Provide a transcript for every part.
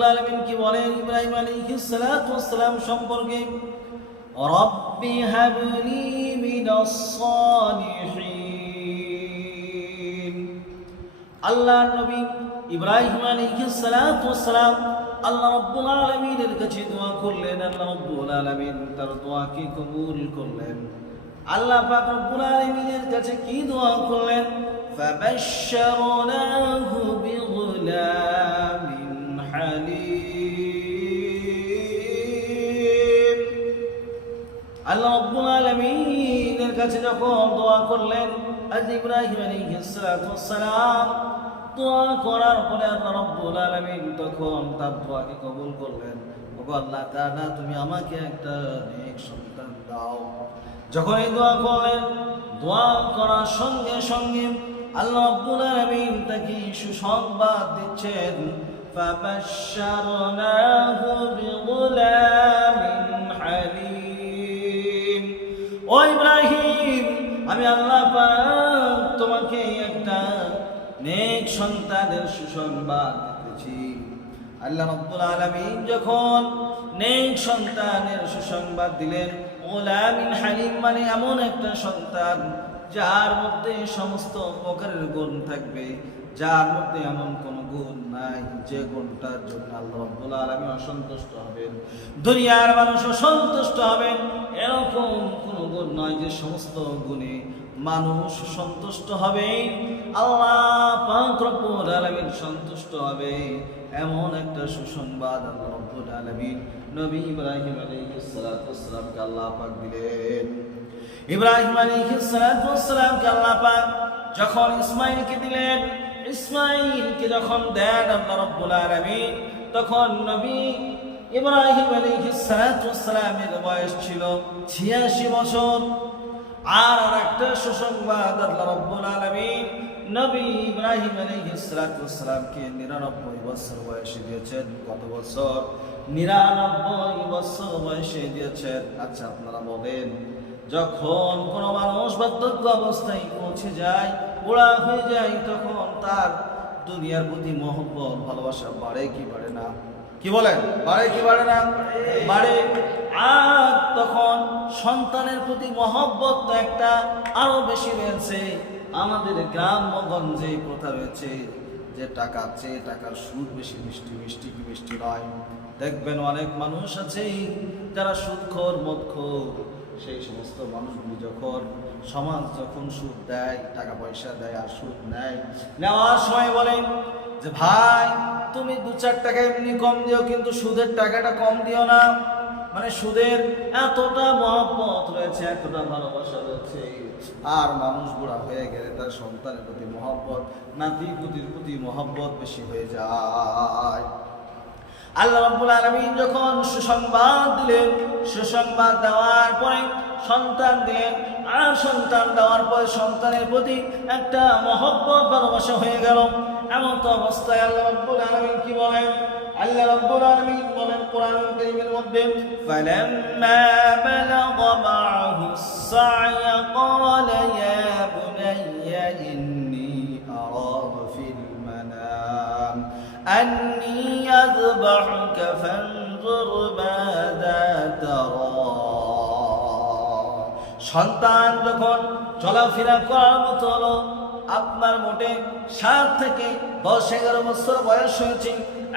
রাব্বুল আলামিন কি বলেন ইব্রাহিম আলাইহিস সালাতু ওয়াস সালাম সম্পর্কে? রব্বি হাবলি মিনাস সালিহিন। আল্লাহর নবী ইব্রাহিম আলাইহিস সালাতু ওয়াস সালাম আল্লাহ রাব্বুল আলামিনের কাছে দোয়া করলেন। আল্লাহ রাব্বুল আলামিন তার দোয়াকে কবুল করলেন। আল্লাহ পাক রব্বুল আলামিনের কাছে কি দোয়া করলেন? ফাবাশশারনাহু বিগুলামিন হালিম। আল্লাহ রাব্বুল আলামিনের কাছে যখন দোয়া করলেন, আজ ইব্রাহিম আলাইহিস সালাতু ওয়াস সালাম দোয়া করার পরে আল্লাহ রাব্বুল আলামিন তখন তার দোয়াকে কবুল করলেন। ওগো আল্লাহ তাআলা, তুমি আমাকে একটা নেক সন্তান দাও। যখন এই দোয়া করলেন, দোয়া করার সঙ্গে সঙ্গে আল্লাহ রাব্বুল আলামিন তাকে সুসংবাদ দিচ্ছেন, ফাবাশশারনাহু বিগুলামিন হালিম। ও ইব্রাহিম, আমি আল্লাহ পাক তোমাকে একটা নেক সন্তানের সুসংবাদ দিতেছি। আল্লাহ রাব্বুল আলামিন যখন নেক সন্তানের সুসংবাদ দিলেন, গুলামিন হালিম মানে এমন একটা সন্তান যার মধ্যে সমস্ত প্রকারের গুণ থাকবে, যার মধ্যে এমন কোনো গুণ নাই যে গুণটার জন্য আল্লাহ রাব্বুল আলামিন অসন্তুষ্ট হবেন, দুনিয়ার মানুষ অসন্তুষ্ট হবেন, এরকম কোনো গুণ নয় যে সমস্ত গুণে মানুষ সন্তুষ্ট হবে, আল্লাহ পাক রব্বুল আলামিন সন্তুষ্ট হবে। এমন একটা সুসংবাদ আল্লাহ রাব্বুল আলামিন নবী ইব্রাহিম আলাইহিস সালাতু ওয়াস সালামকে আল্লাহ পাক দিলেন। ইব্রাহিম আলাইহিস সালাতু ওয়াস সালামকে আল্লাহ পাক যখন ইসমাঈলকে দিলেন, ইসমাঈলকে যখন দেন আল্লাহ রাব্বুল আলামিন, তখন নবী ইব্রাহিম আলাইহিস সালাতু ওয়াস সালামের বয়স ছিল 86 বছর। আর একটা সুসংবাদ আল্লাহ রাব্বুল আলামিন নবী ইব্রাহিম আলাইহিস সালাতু ওয়াস সালামকে 99 বছর বয়সে দিয়েছেন। কত বছর? 99 বছর বয়সে দিয়েছেন। আচ্ছা আপনারা বলেন, যখন কোনো মানুষ বার্ধক্য অবস্থায় পৌঁছে যায়, বুড়া হয়ে যায়, তখন তার দুনিয়ার প্রতি মহব্বত ভালোবাসা বাড়ে কি বাড়ে না? কি বলেন, বাড়ে কি বাড়ে না? বাড়ে। আর তখন সন্তানের প্রতি মহব্বত তো একটা আরো বেশি রয়েছে। আমাদের গ্রামগঞ্জে প্রথা রয়েছে যে টাকা চেয়ে টাকার সুদ বেশি, মিষ্টি মিষ্টি কি মিষ্টি নয়। দেখবেন অনেক মানুষ আছে যারা সুদখোর মদখোর, সেই সমস্ত মানুষগুলি যখন সমাজ যখন সুদ দেয়, টাকা পয়সা দেয় আর সুদ নেয়, নেওয়ার সময় বলে যে ভাই তুমি 2-4 টাকা এমনি কম দিও, কিন্তু সুদের টাকাটা কম দিও না। মানে সুদের এতটা মহব্বত রয়েছে, এতটা ভালোবাসা রয়েছে। আর মানুষ বুড়া হয়ে গেলে তার সন্তানের প্রতি মহব্বত, নাতি-পুতির প্রতি মহব্বত বেশি হয়ে যায়। আল্লাহ রাব্বুল আলামিন যখন সুসংবাদ দিলেন, সুসংবাদ দেওয়ার পরে সন্তান দিলেন, আর সন্তান দেওয়ার পরে সন্তানের প্রতি একটা মহব্বত ভালোবাসা হয়ে গেল। এমন তো অবস্থায় আল্লাহ রাব্বুল আলামিন কি বলেন? আল্লাহ রাব্বুল আলামিন বলেন কোরআনুল কারীমের মধ্যে, ফালাম্মা বালাগা মা'হুস সা'য়া ক্বালা ইয়া বুনাইয়া ইন্নী আরা ফিল মানাম আন্নী আযবাহুকা ফানজুর মাযা তারা। সন্তান যখন চলাফেরা করার মতো হলো, আপনার মোটে 7 থেকে 10-11 বছর বয়স হয়েছে,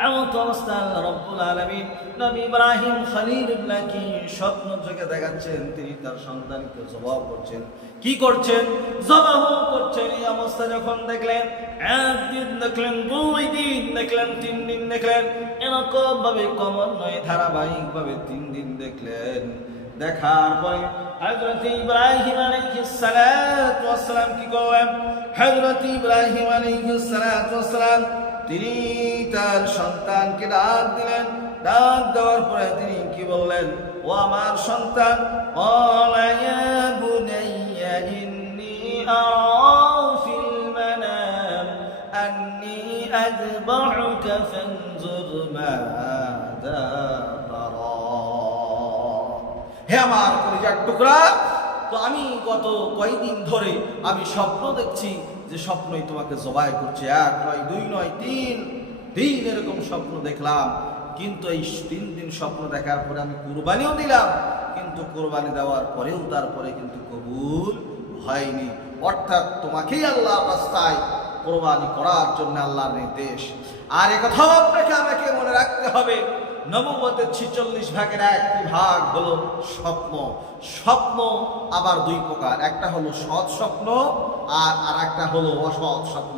এমন অবস্থা আল্লাহ রাব্বুল আলামিন নবী ইব্রাহিম খলিলুল্লাহকে স্বপ্ন চোখে দেখাচ্ছেন, তিনি তার সন্তানকে জবাহ করছেন। কি করছেন? জবাহ করছেন। এই অবস্থা যখন দেখলেন, 1 দিন দেখলেন, 2 দিন দেখলেন, 3 দিন দেখলেন, এরকম ভাবে ক্রমান্বয়ে ধারাবাহিকভাবে 3 দিন দেখলেন। দেখার পরে হযরত ইব্রাহিম আলাইহিস সালাতু ওয়াস সালাম কি করলেন? হযরত ইব্রাহিম আলাইহিস সালাতু ওয়াস সালাম তিনি তার সন্তানকে ডাক দিলেন। ডাক দেওয়ার পরে তিনি কি বললেন? ও আমার সন্তান, ক্বালা ইয়া বুনাইয়া ইন্নী আরা ফিল মানাম আন্নী আযবাহুকা ফানজুর মাযা তারা। হে আমার কলিজার টুকরা, তো আমি গত কয়েকদিন ধরে আমি স্বপ্ন দেখছি যে স্বপ্নই তোমাকে জবাই করছে। 1 নয়, 2 নয়, 3 দিন এরকম স্বপ্ন দেখলাম, কিন্তু এই 3 দিন স্বপ্ন দেখার পরে আমি কুরবানিও দিলাম, কিন্তু কুরবানি দেওয়ার পরেও তারপরে কিন্তু কবুল হয়নি। অর্থাৎ তোমাকেই আল্লাহর রাস্তায় কুরবানি করার জন্য আল্লাহর নির্দেশ। আর একথাও আপনাকে আমাকে মনে রাখতে হবে, নবুয়তের 46 ভাগের 1 ভাগ হলো স্বপ্ন। স্বপ্ন আবার 2 প্রকার, একটা হলো সৎ স্বপ্ন আর একটা হলো অসৎ স্বপ্ন।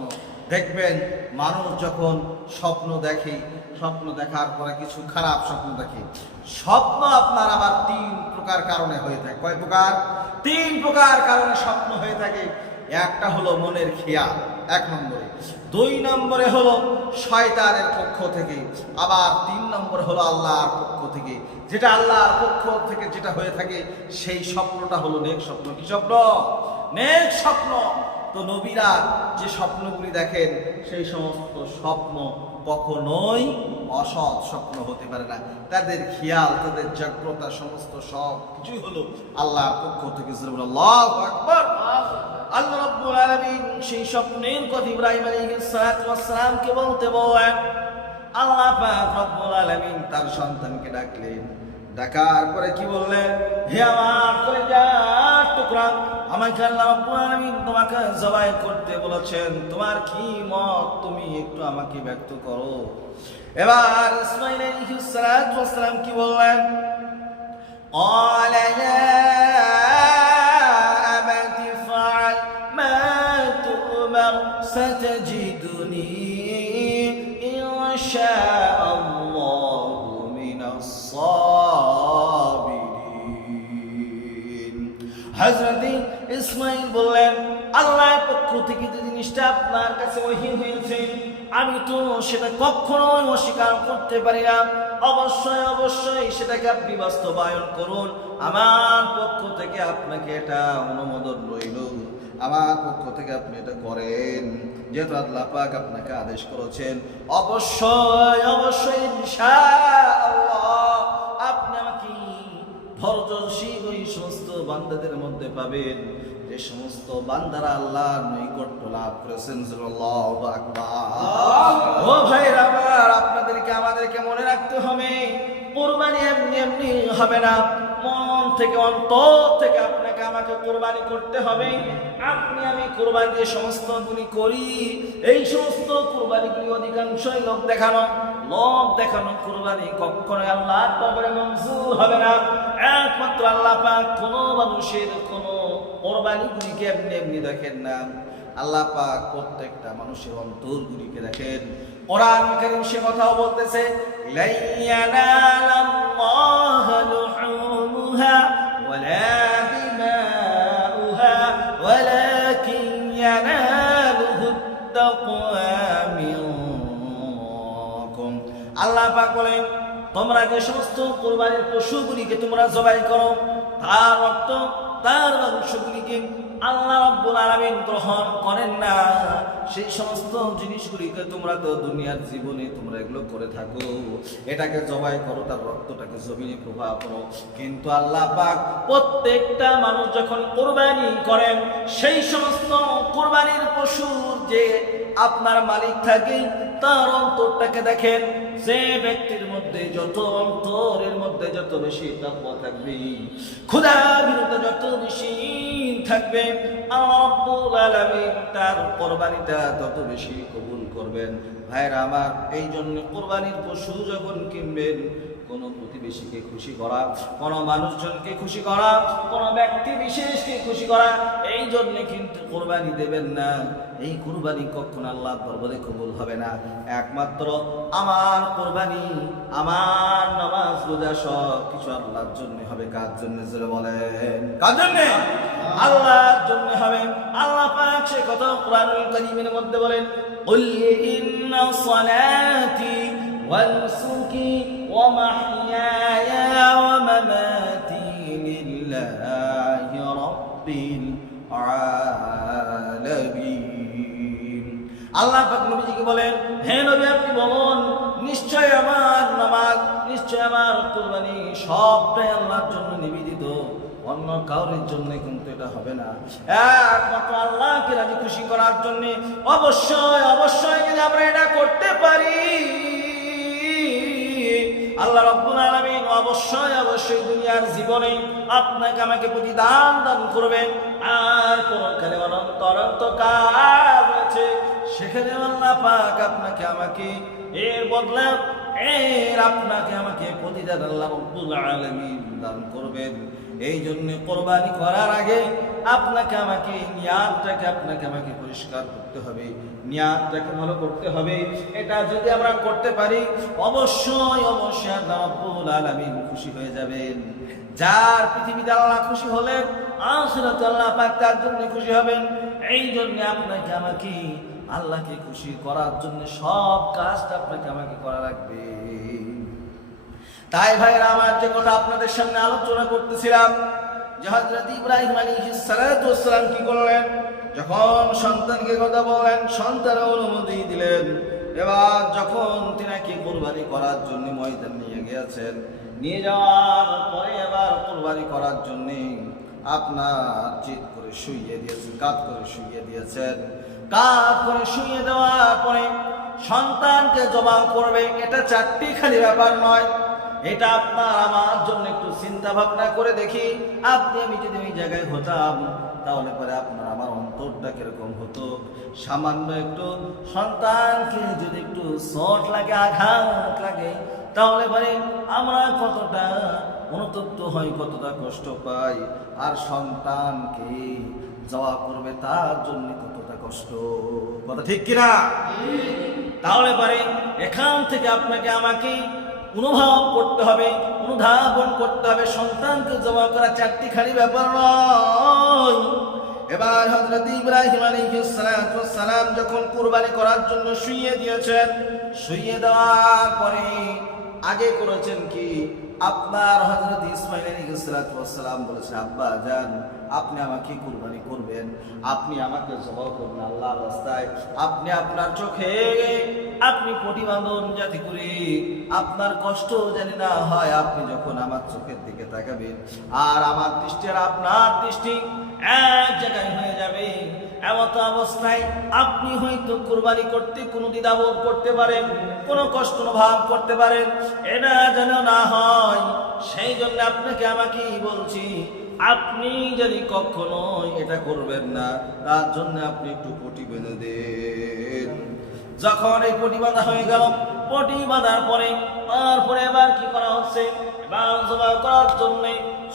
দেখবেন মানুষ যখন স্বপ্ন দেখে, স্বপ্ন দেখার পরে কিছু খারাপ স্বপ্ন দেখে, স্বপ্ন আপনার আবার 3 প্রকার কারণে হয়ে থাকে। কয় প্রকার? 3 প্রকার কারণে স্বপ্ন হয়ে থাকে। একটা হলো মনের খেয়াল 1 নম্বরে, 2 নম্বরে হলো শয়তানের পক্ষ থেকে, আবার 3 নম্বরে হলো আল্লাহর পক্ষ থেকে। যেটা আল্লাহর পক্ষ থেকে যেটা হয়ে থাকে সেই স্বপ্নটা হলো নেক স্বপ্ন। কি স্বপ্ন? নেক স্বপ্ন। তো নবীরা যে স্বপ্নগুলি দেখেন সেই সমস্ত স্বপ্ন কখনোই অসৎ স্বপ্ন হতে পারে না। তাদের খেয়াল, তাদের জাগ্রতা, সমস্ত সব কিছুই হলো আল্লাহর পক্ষ থেকে। আল্লাহু আকবার। আল্লাহ রাব্বুল আলামিন সেই স্বপ্নের কথা ইব্রাহিম আলাইহিস সালাতু ওয়াস সালামকে বলতে বলেন। আল্লাহ পাক রব্বুল আলামিন তার সন্তানকে ডাকলেন, ডাকার পরে কি বললেন? হে আমার কলিজার টুকরা, আমাকে আল্লাহ রাব্বুল আলামিন তোমাকে জবাই করতে বলেছেন, তোমার কি মত, তুমি একটু আমাকে ব্যক্ত করো। এবার ইসমাঈল আলাইহিস সালাতু ওয়াস সালাম কি বললেন? ক্বালা ইয়া আবাতি ফাআল মা তু'মার সাতাজিদুনি ইনশাআল্লাহু মিনাস সাবিরিন। হযরত ইসমাঈল বললেন, আল্লাহর পক্ষ থেকে যে জিনিসটা আপনার কাছে ওহী হয়েছে আমি তো সেটা কখনোই অস্বীকার করতে পারি না। অবশ্যই অবশ্যই সেটাকে আপনি বাস্তবায়ন করুন। আমার পক্ষ থেকে আপনাকে এটা অনুমোদন রইল, আমার পক্ষ থেকে আপনি এটা করেন, যেহেতু আল্লাহ পাক আপনাকে আদেশ করেছেন। অবশ্যই অবশ্যই ইনশাআল্লাহ আপনি আমাকে ধৈর্যশীল ওই সমস্ত বান্দাদের মধ্যে পাবেন যে সমস্ত বান্দারা আল্লাহর নৈকট্য লাভ করেছেন। আল্লাহু আকবার। ও ভাইরা আমার, আপনাদেরকে আমাদেরকে মনে রাখতে হবে, কুরবানি এমনি এমনি হবে না। মন থেকে, অন্তর থেকে আপনাকে আমাকে কুরবানি করতে হবে। আপনি আমি কুরবানি যে সমস্ত গুলি করি, এই সমস্ত কুরবানিগুলি অধিকাংশই লোক দেখানো কুরবানি কখনোই আল্লাহর দরবারে মঞ্জুর হবে না। একমাত্র আল্লাহ পাক কোনো মানুষের কোনো কুরবানিগুলিকে এমনি এমনি দেখেন না। আল্লাহ পাক প্রত্যেকটা মানুষের অন্তরগুলিকে দেখেন। কোরআন কারীম সে কথাও বলতেছে, লা ইয়ানালাল্লাহু লুহুমুহা ওয়ালা দিমাউহা ওয়ালাকিন ইয়ানালুহুত তাকওয়া মিনকুম। আল্লাহ পাক বলেন, তোমরা যে সমস্ত কুরবানির পশুগুলিকে তোমরা জবাই করো, তার রক্ত, তার মাংসগুলিকে আল্লাহ রাব্বুল আলামিন গ্রহণ করেন না। সেই সমস্ত জিনিসগুলিকে তোমরা তো দুনিয়ার জীবনে তোমরা এগুলো করে থাকো, এটাকে জবাই করো, তার রক্তটাকে জমিনে প্রবাহ করো। কিন্তু আল্লাহ পাক প্রত্যেকটা মানুষ যখন কুরবানি করেন, সেই সমস্ত কুরবানির পশুর যে আপনার মালিক থাকে তার অন্তরটাকে দেখেন। যে ব্যক্তির মধ্যে যত অন্তরের মধ্যে যত বেশি তাকওয়া থাকবে, খোদার বিরুদ্ধে যত বেশি থাকবে, আল্লাহ রাব্বুল আলামিন তার কুরবানিটা তত বেশি কবুল করবেন। ভাইরা আমার, এই জন্য কুরবানির পশু যখন কিনবেন, কোনো প্রতিবেশীকে খুশি করা, কোনো মানুষজনকে খুশি করা, কোনো ব্যক্তি বিশেষকে খুশি করা, এই জন্য কিন্তু কুরবানি দেবেন না। এই কুরবানি কখনো আল্লাহর দরবারে কবুল হবে না। একমাত্র আমার কুরবানি, আমার নামাজ রোজা সব কিছু আল্লাহর জন্য হবে। কার জন্য জোরে বলেন? কার জন্য? আল্লাহর জন্য হবে। আল্লাহ পাক সে কথা কোরআনুল কারীমের মধ্যে বলেন, কুল ইন্না সালাতি ওয়া নুসুকি ওয়া মাহইয়ায়া ওয়া মামাতি লিল্লাহি রাব্বিল আলামিন। আল্লাহ পাক নবীজিকে বলেন, হে নবী আপনি বলুন, নিশ্চয় আমার নামাজ, নিশ্চয় আমার কুরবানি সবটাই আল্লাহর জন্য নিবেদিত। অন্য কাউরের জন্য কিন্তু এটা হবে না, একমাত্র আল্লাহকে রাজি খুশি করার জন্য অবশ্যই অবশ্যই যদি আমরা এটা করতে পারি, আল্লাহ রাব্বুল আলামিন অবশ্যই অবশ্যই দুনিয়ার জীবনে আপনাকে আমাকে প্রতিদান দান করবেন। আর পরকালে অনন্ত অনন্ত কাল রয়েছে, সেখানে আল্লাহ পাক আপনাকে আমাকে এর বদলে আপনাকে আমাকে প্রতিদান আল্লাহ রাব্বুল আলামিন দান করবেন। এই জন্য কোরবানি করার আগে আপনাকে আমাকে নিয়াতটাকে আপনাকে আমাকে পরিষ্কার করতে হবে, নিয়াতটাকে ভালো করতে হবে। এটা যদি আমরা করতে পারি অবশ্যই অবশ্যই আল্লাহ রাব্বুল আলামিন খুশি হয়ে যাবেন। যার পৃথিবীতে আল্লাহ খুশি হলেন, আখিরাতে আল্লাহ পাক তার জন্য খুশি হবেন। এই জন্য আপনাকে আমাকে আল্লাহকে খুশি করার জন্য সব কাজটা আপনাকে আমাকে করা লাগবে। তাই ভাইরা আমার, যে কথা আপনাদের সামনে আলোচনা করতেছিলাম যে হযরত ইব্রাহিম আলাইহিস সালাতু ওয়াস সালাম কি করলেন, যখন সন্তানকে কথা বললেন, সন্তান অনুমতি দিলেন। এবার যখন তিনাকে কুরবানি করার জন্য ময়দান নিয়ে গিয়েছেন, নিয়ে যাওয়ার পরে এবার কুরবানি করার জন্য আপনার চিত করে শুইয়ে দিয়েছেন, কাত করে শুইয়ে দিয়েছেন। কাত করে শুইয়ে দেওয়ার পরে সন্তানকে জবাই করবে, এটা চারটি খালি ব্যাপার নয়। এটা আপনার আমার জন্য একটু চিন্তা ভাবনা করে দেখি, আপনি আমি যদি ওই জায়গায় হতাম তাহলে পরে আপনার আমার অন্তরটা কিরকম হতো। সামান্য একটু সন্তানকে যদি একটু চোট লাগে, আঘাত লাগে, তাহলে পরে আমরা কতটা অনুতপ্ত হই, কতটা কষ্ট পাই। আর সন্তানকে জবা করবে তার জন্য কতটা কষ্ট, কথা ঠিক কিনা? তাহলে পরে এখান থেকে আপনাকে আমাকে অনুভব করতে হবে, অনুধাবন করতে হবে, সন্তানকে জমা করা চারটি খালি ব্যাপার নয়। এবার হযরত ইব্রাহিম আলাইহিস সালাতু ওয়াস সালাম যখন কুরবানি করার জন্য শুইয়ে দিয়েছেন, শুইয়ে দেওয়ার পরে আগে করেছেন কি, আপনার হযরত ইসমাঈল আলাইহিস সালাতু ওয়াস সালাম বলেছেন, আব্বা জান আপনি আমাকে কুরবানি করবেন, আপনি আমাকে জবাই করবেন আল্লাহর রাস্তায়, আপনি আপনার চোখে আপনি প্রতিবাদন যাতে করে আপনার কষ্ট জানি না হয়, আপনি যখন আমার চোখের দিকে তাকাবেন আর আমার দৃষ্টি আর আপনার দৃষ্টি এক জায়গায় হয়ে যাবে, এমত অবস্থায় আপনি হয়তো কুরবানি করতে কোনো দ্বিধাবোধ করতে পারেন, কোনো কষ্ট অনুভব করতে পারেন, এটা যেন না হয়। সেই জন্য আপনাকে আমাকে বলছি, আপনি যদি কখনো এটা করবেন না, তার জন্য আপনি একটু পটি বেঁধে দেন। যখন এই পটি বাঁধা হয়ে গেল, পটি বাঁধার পরে তারপরে এবার কি করা হচ্ছে, এবার জবাই করার জন্য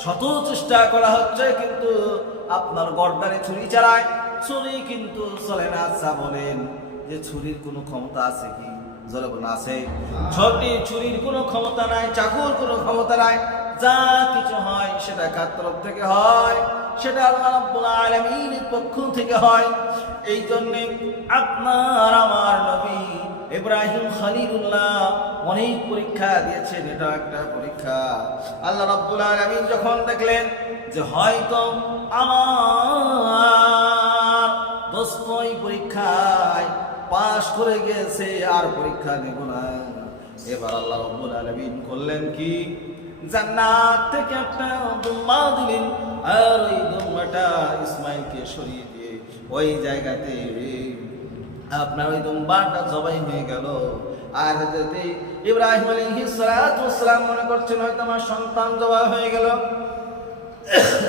শত চেষ্টা করা হচ্ছে, কিন্তু আপনার গর্দানে ছুরি চালায়, ছুরি কিন্তু চলে না। আচ্ছা বলেন যে ছুরির কোনো ক্ষমতা আছে কি? জোরে বলেন আছে? ছুরির কোনো ক্ষমতা নাই, চাকুর কোনো ক্ষমতা নাই। যা কিছু হয় সেটা কার তরফ থেকে হয়, সেটা আল্লাহ রাব্বুল আলামিনের পক্ষ থেকে হয়। এই জন্য আপনার আমার নবী ইব্রাহিম খলিলুল্লাহ অনেক পরীক্ষা দিয়েছেন, এটা একটা পরীক্ষা। আল্লাহ রাব্বুল আলামিন যখন দেখলেন যে হয়তো আমার দোস্ত এই পরীক্ষায় পাশ করে গেছে, আর পরীক্ষা নেব না, এবার আল্লাহ রাব্বুল আলামিন করলেন কি, জান্নাত থেকে একটা দুম্বা দিলেন, আর ওই দুম্বাটা ইসমাইলকে সরিয়ে দিয়ে ওই জায়গাতে আপনার ওই দুম্বাটা জবাই হয়ে গেল। আর হযরত ইব্রাহিম আলাইহিস সালাতু ওয়াস সালাম মনে করছেন হয়তো আমার সন্তান জবাই হয়ে গেল,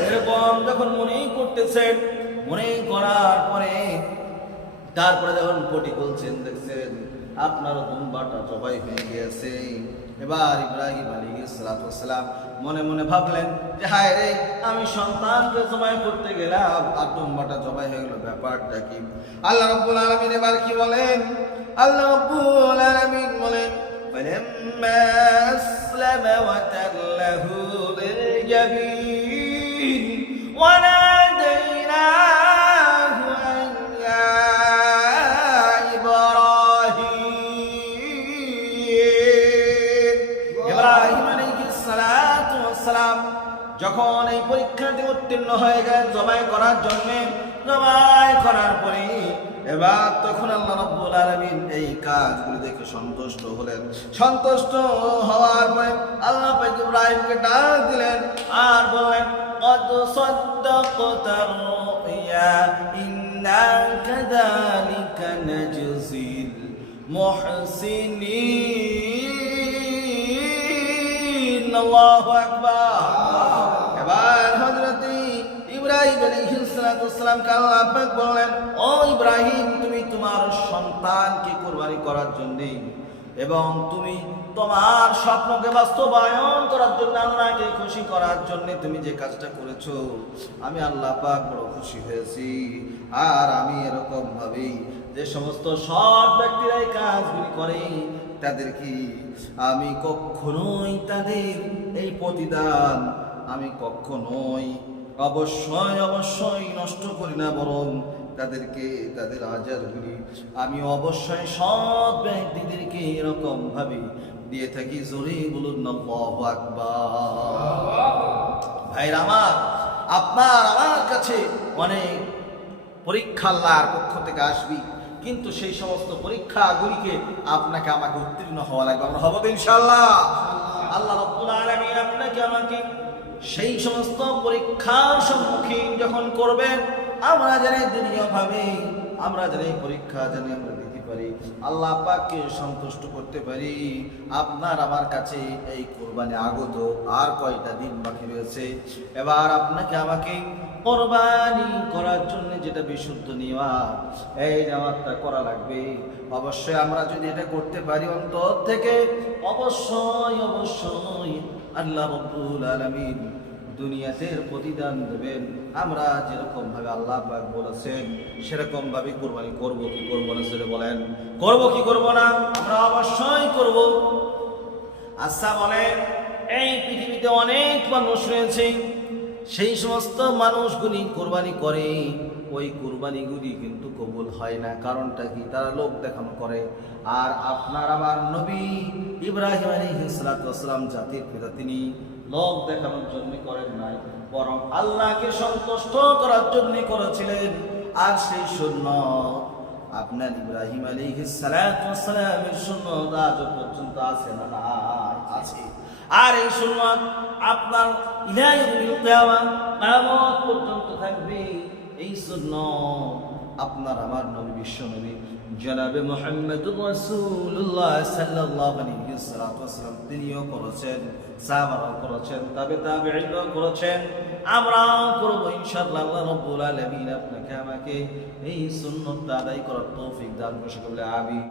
এরকম যখন মনেই করতেছেন, মনে করার পরে তারপরে যখন পটি খুলছেন, দেখছেন আপনার দুম্বাটা জবাই হয়ে গিয়েছে। এবার ইব্রাহিম আলাইহিস সালাতু ওয়াস সালাম মনে মনে ভাবলেন যে হায় রে, আমি সন্তানকে জবাই করতে গেলাম আর দুম্বাটা জবাই হয়ে গেল, ব্যাপারটা কি? আল্লাহ রাব্বুল আলামিন এবার কি বলেন? আল্লাহ রাব্বুল আলামিন বলেন, ফালাম্মা আসলামা ওয়া তাল্লাহু লিল জাবিন ওয়া নাদাইনাহু আন ইয়া ইব্রাহিম আলাইহিস সালাতু ওয়াস সালাম যখন এই পরীক্ষাতে উত্তীর্ণ হয়ে গেলেন জবাই করার জন্য, জবাই করার পরে এবার তখন আল্লাহ রাব্বুল আলামিন এই কাজগুলো দেখে সন্তুষ্ট হলেন। সন্তুষ্ট হওয়ার পরে আল্লাহ পাক ইব্রাহিমকে ডাক দিলেন আর বললেন, قد صدقت الرؤيا إنا كذلك نجزي المحسنين الله أكبر এবার হযরত ইব্রাহিম আলাইহিস সালামকে আল্লাহ পাক বলেন, ও ইব্রাহিম, তুমি তোমার সন্তানকে কুরবানি করার জন্য এবং তুমি তোমার স্বপ্নকে বাস্তবায়ন করার জন্য, আল্লাহকে খুশি করার জন্য তুমি যে কাজটা করেছো, আমি আল্লাহ পাক বড় খুশি হয়েছি। আর আমি এরকম ভাবেই যে সমস্ত সৎ ব্যক্তিরা এই কাজগুলি করে তাদেরকে আমি কখনোই তাদের এই প্রতিদান আমি কখনোই অবশ্যই নষ্ট করি না, বরং তাদেরকে তাদের আজারগুলি আমি অবশ্যই সৎ ব্যক্তিদেরকে এরকম ভাবে দিয়ে থাকি। জোরে বলুন আল্লাহু আকবার। ভাইরা আমার, আপনার আমার কাছে অনেক পরীক্ষা আল্লাহর পক্ষ থেকে আসবে, কিন্তু সেই সমস্ত পরীক্ষাগুলিকে আপনাকে আমাকে উত্তীর্ণ হওয়া লাগবে। আমরা হবো ইনশাআল্লাহ। আল্লাহ রাব্বুল আলামিন আপনাকে আমাকে সেই সমস্ত পরীক্ষার সম্মুখীন যখন করবেন, আমরা যেন দুনিয়াভাবে আমরা যেন এই পরীক্ষা যেন আমরা দিতে পারি, আল্লাহ পাককে সন্তুষ্ট করতে পারি। আপনার আমার কাছে এই কোরবানি আগত আর কয়টা দিন বাকি রয়েছে। এবার আপনাকে আমাকে কোরবানি করার জন্য যেটা বিশুদ্ধ নিয়ত, এই নিয়তটা করা লাগবে। অবশ্যই আমরা যদি এটা করতে পারি অন্তর থেকে, অবশ্যই আল্লাহ রাব্বুল আলামিন দুনিয়াতে প্রতিদান দেবেন। আমরা যেরকম ভাবে আল্লাহ পাক বলেছেন সেরকম ভাবে কুরবানি করব কি করব না, সেটা বলেন, করব কি করব না? আমরা অবশ্যই করব। আচ্ছা বলেন, এই পৃথিবীতে অনেক মানুষ রয়েছে, সেই সমস্ত মানুষগুলি কুরবানি করে, ওই কুরবানিগুলি কিন্তু কবুল হয় না। কারণটা কি? তারা লোক দেখানো করে। আর আপনার আমার নবী ইব্রাহিম আলাইহিস সালাম জাতির পিতা, তিনি লোক দেখানোর জন্য করেন নাই, বরং আল্লাহকে সন্তুষ্ট করার জন্য করেছিলেন। আর সেই সুন্নাত আপনার ইব্রাহিম আলাইহিস সালামের সুন্নাত আজ পর্যন্ত আছে না? আছে। আর এই সুন্নাত আপনার ইলা ইয়াউমিল কিয়ামত পর্যন্ত থাকবে। এই সুন্নাত আপনার আমার নবী বিশ্ব নবী জনাবে মুহাম্মদুর রাসূলুল্লাহ সাল্লাল্লাহু আলাইহি ওয়াসাল্লাম তিনিও করেছেন, সাহাবারাও করেছেন, তাবেঈনরাও করেছেন, আমরাও করব ইনশাআল্লাহ। আল্লাহ রাব্বুল আলামিন আপনাকে আমাকে এই সুন্নাতটা আদায় করার তৌফিক দান করুন। আমিন।